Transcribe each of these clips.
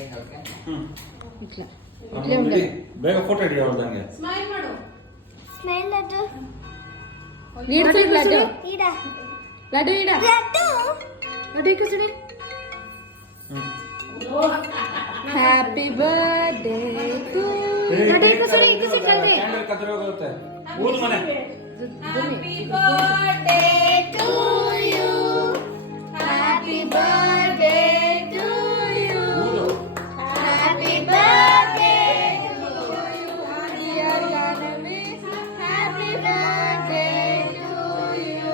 ಇಟ್ಲ ಇಟ್ಲೇ ಉಂಟಲ್ಲ ಬೇಗ ಫೋಟೋ ಹಿಡಿ ಅವ್ರದಂಗೆ ಸ್ಮೈಲ್ ಮಾಡು. ಸ್ಮೈಲ್ ಲಡ್ಡು ನೀಡ್ಸು ಲಡ್ಡು ಇಡ ಲಡ್ಡು ಇಡ ಲಡ್ಡು ಲಡ್ಡು ಇಕ್ಕುಸುಡಿ ಹ್ಯಾಪಿ ಬರ್ತ್ಡೇ ಟು ಲಡ್ಡು ಇಕ್ಕುಸುಡಿ ಕಲ್ದೆ ಕ್ಯಾಂಡಲ್ ಕತ್ತರಿ ಹೋಗುತ್ತೆ ಊದು ಮನೆ Happy birthday to you. Happy birthday to you. ಊದು Happy birthday to you. dear Janavi Happy birthday to you.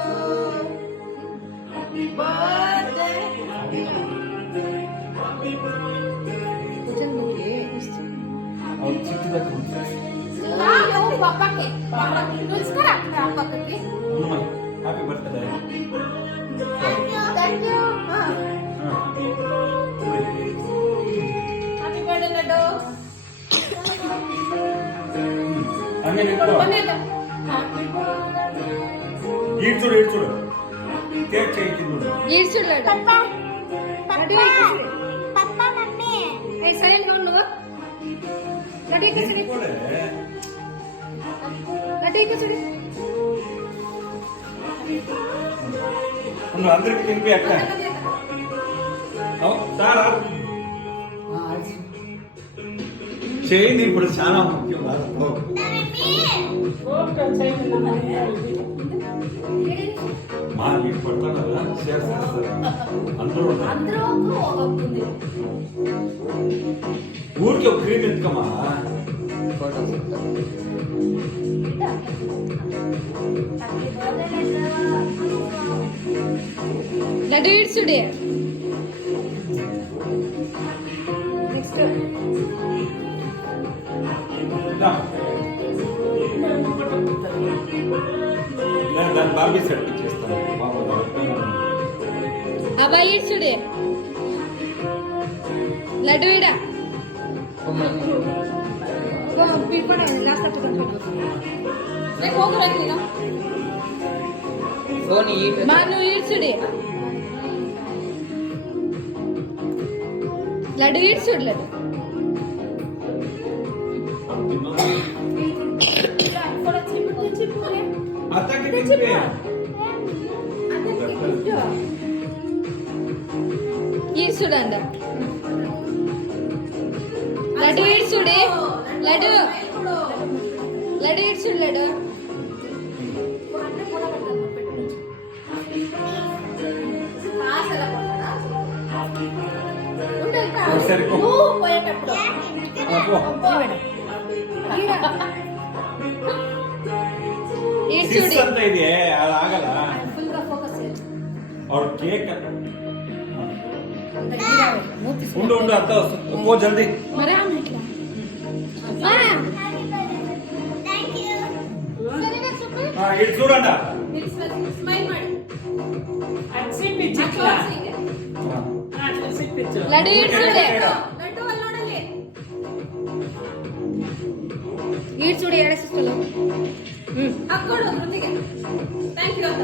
Happy birthday. ಅವ್ರು ಚಿಕ್ಕದಾಗ Ayo, bapaknya. Bapaknya dulu sekarang. Apa kaki? Happy birthday Thank you. Happy birthday, Lado. ಹಂಗೆ ನಿಂತ್ಕೊ Happy birthday. ಈಡ್ಸುಡು ಈಡ್ಸುಡು cake ಚೈತಿದ್ದು ನೋಡು ಈಡ್ಸು ಲಡ್ಡು ಪಪ್ಪ ಲಡ್ಡು ಪಪ್ಪ ಇಕ್ಕುಸುಡಿ papa mummy ಏ silent ಗೊಂಡು laddu ಇಕ್ಕುಸುಡಿ ಕೊಡೆ ಲಡ್ಡು ಇಕ್ಕುಸುಡಿ ಒಂದು అందరికి తినిపి అక్క sir చేయింది ఇప్పుడు చాలా ముఖ్యం మా నీకు పడతాను కదా షేర్ చేస్తారు అందరూ ఊరికి ఒక క్రీమ్ ఎందుకమ్మా ಲಡ್ಡು ಇಡ್ಸುಡಿ ನೆಕ್ಸ್ಟ್ నేను దాన్ని బాబీ సెట్ చేస్తాను అబ్బా ఇడ్సుడి లడ్డు ఇడ ಪೀಡ್ಕೊಂಡು ಲಾಸ್ಟ್ ಹೋಗ್ಬೇಕು ನೀನು ಮಾನು ಇಡ್ಸುಡಿ ಲಡ್ಡು ಇಡ್ಸುಡಿ ಲಡ್ಡು అత్తకి తినిపి ಇಡ್ಸುಡು ಅಂದ ಲಡ್ಡು ಇಡ್ಸುಡಿ ಲಡ್ಡು ಲಡ್ಡು ಇಡ್ಸುಡು ಲಡ್ಡು సరే పోయేటప్పుడు ಇಡ್ಸುಡಿ ಅಂತ ಇದೆ ಅದು ಆಗಲ್ಲ ಅವ್ರ ಕೇಕ್ ಉಂಡು ಉಂಡು ಅರ್ಥ ಒಪ್ಪೋ ಜಲ್ದಿ ಥ್ಯಾಂಕ್ ಯು ಹಾ ಇಟ್ చూడండి ಸ್ಮೈಲ್ ಮಾಡಿ ಲಡ್ಡು ಇಡ್ಸುಡಿ ಲಡ್ಡು ಅಲ್ಲಿ ನೋಡಲ್ಲಿ ಇಡ್ಸುಡಿ ಎಡಸಿಸ್ಕೊಳ್ಳು ಹಾಕೊಡು ಜೊತೆಗೆ ಥ್ಯಾಂಕ್ ಯು ಅಂತ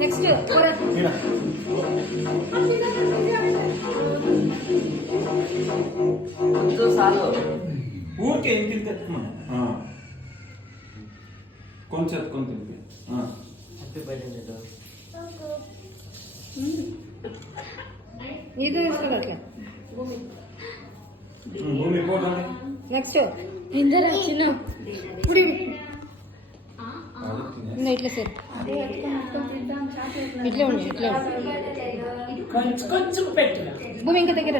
ನೆಕ್ಸ್ಟ್ ఊరికే ఏం తింటే ఎత్తుకున్నాను కొంచెం ఎత్తుకొని తింటే ಇದು ಇಸ್ಕೊಳ್ಳೋಕೆ భూమి పోతుంది ನೆಕ್ಸ್ಟ್ ಇಂದರ ಚಿನ್ನ ಕುಡಿ ఇట్లా సార్ ఇట్లా ఉండి ఇట్లా కొంచెం పెట్టు భూమి ఇంకా దగ్గర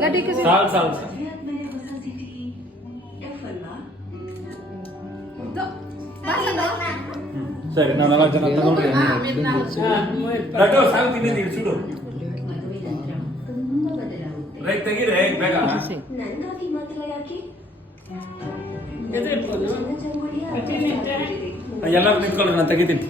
ಲಡ್ಡು ಇಕ್ಕ ಸರ್ చాలు చాలు ಸರಿ ನಾನು ಅಲ್ಲ ಜನ ತಗೊಂಡ್ರಿ ಲಡ್ಡು ಸಾಕು ತಿನ್ನಿದ್ದು ಇಲ್ಲಿ ಸುಡು ರೈಟ್ ತೆಗೀರಿ ಬೇಗ ನನಗಾಗಿ ಮಾತ್ರ ಯಾಕೆ ಎದುರಿರ್ಬೋದು ಎಲ್ಲರೂ ನಿಂತ್ಕೊಳ್ಳಿ ನಾನು ತೆಗಿತೀನಿ